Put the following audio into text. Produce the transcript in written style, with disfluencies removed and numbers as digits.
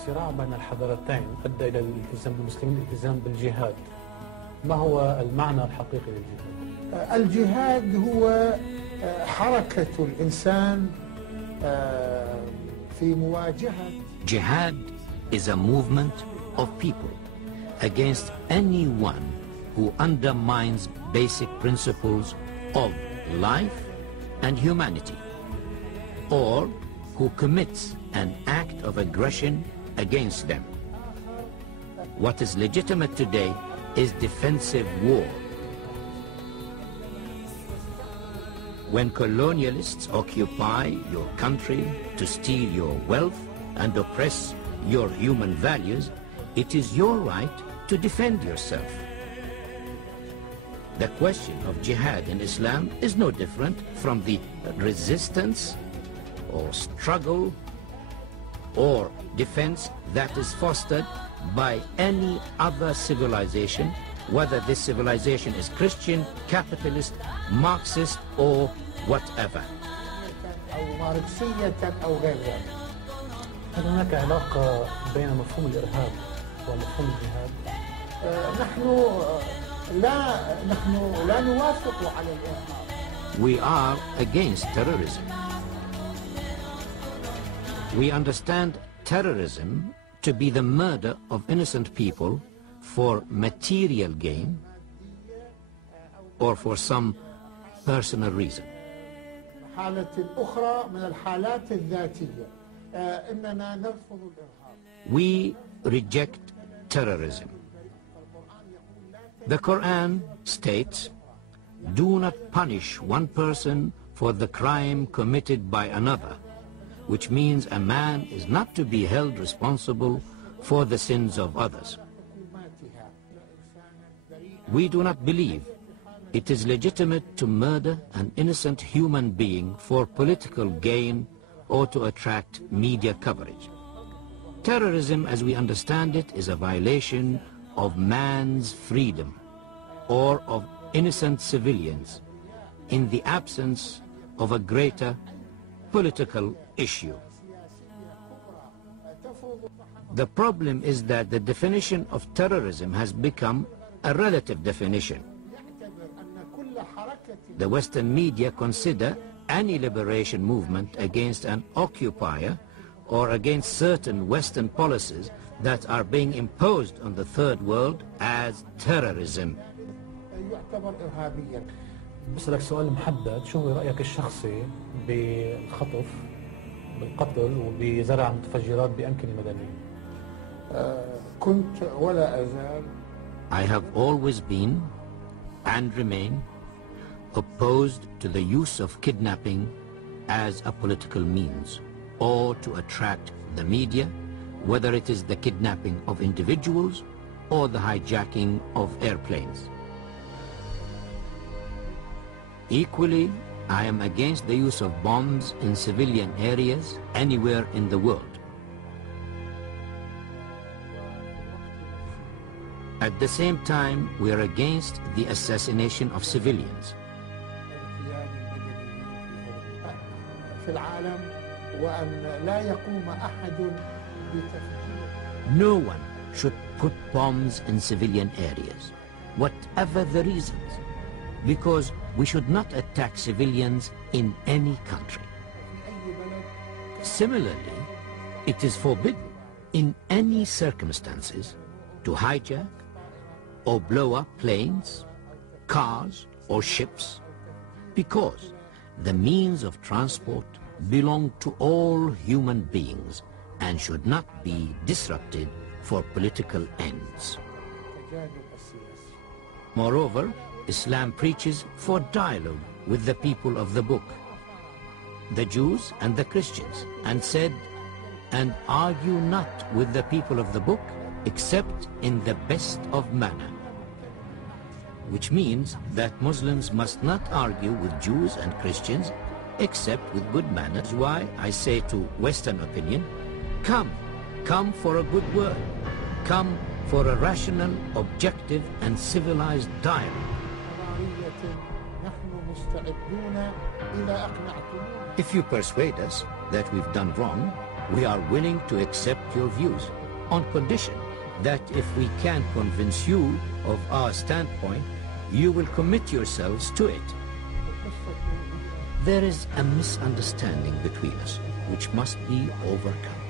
الصراع بين الحضارتين أدى إلى الالتزام بالمسلمين الالتزام بالجهاد. ما هو المعنى الحقيقي للجهاد؟ الجهاد هو حركة الإنسان في مواجهة. Jihad is a movement of people against anyone who undermines basic principles of life and humanity, or who commits an act of aggression against them. What is legitimate today is defensive war. When colonialists occupy your country to steal your wealth and oppress your human values, it is your right to defend yourself. The question of jihad in Islam is no different from the resistance or struggle or defense that is fostered by any other civilization, whether this civilization is Christian, capitalist, Marxist, or whatever. هل هناك علاقة بين مفهوم الإرهاب ومفهوم الجهاد؟ نحن لا نوافق على الإرهاب. We are against terrorism. We understand terrorism to be the murder of innocent people for material gain or for some personal reason. We reject terrorism. The Quran states, "Do not punish one person for the crime committed by another," which means a man is not to be held responsible for the sins of others. We do not believe it is legitimate to murder an innocent human being for political gain or to attract media coverage. Terrorism, as we understand it, is a violation of man's freedom or of innocent civilians in the absence of a greater political issue. The problem is that the definition of terrorism has become a relative definition. The Western media consider any liberation movement against an occupier or against certain Western policies that are being imposed on the Third World as terrorism. بسألك سؤال محدد، شو هو رأيك الشخصي بالخطف بالقتل وبزرع متفجرات بأمكنة مدنية؟ كنت ولا أزال. I have always been and remain opposed to the use of kidnapping as a political means or to attract the media, whether it is the kidnapping of individuals or the hijacking of airplanes. Equally, I am against the use of bombs in civilian areas anywhere in the world. At the same time, we are against the assassination of civilians. No one should put bombs in civilian areas, whatever the reasons, because we should not attack civilians in any country. Similarly, it is forbidden in any circumstances to hijack or blow up planes, cars or ships, because the means of transport belong to all human beings and should not be disrupted for political ends. Moreover, Islam preaches for dialogue with the people of the book, the Jews and the Christians, and said, "And argue not with the people of the book except in the best of manner," which means that Muslims must not argue with Jews and Christians except with good manners. Why I say to Western opinion, come for a good word, come for a rational, objective and civilized dialogue. If you persuade us that we've done wrong, we are willing to accept your views on condition that if we can convince you of our standpoint, you will commit yourselves to it. There is a misunderstanding between us which must be overcome.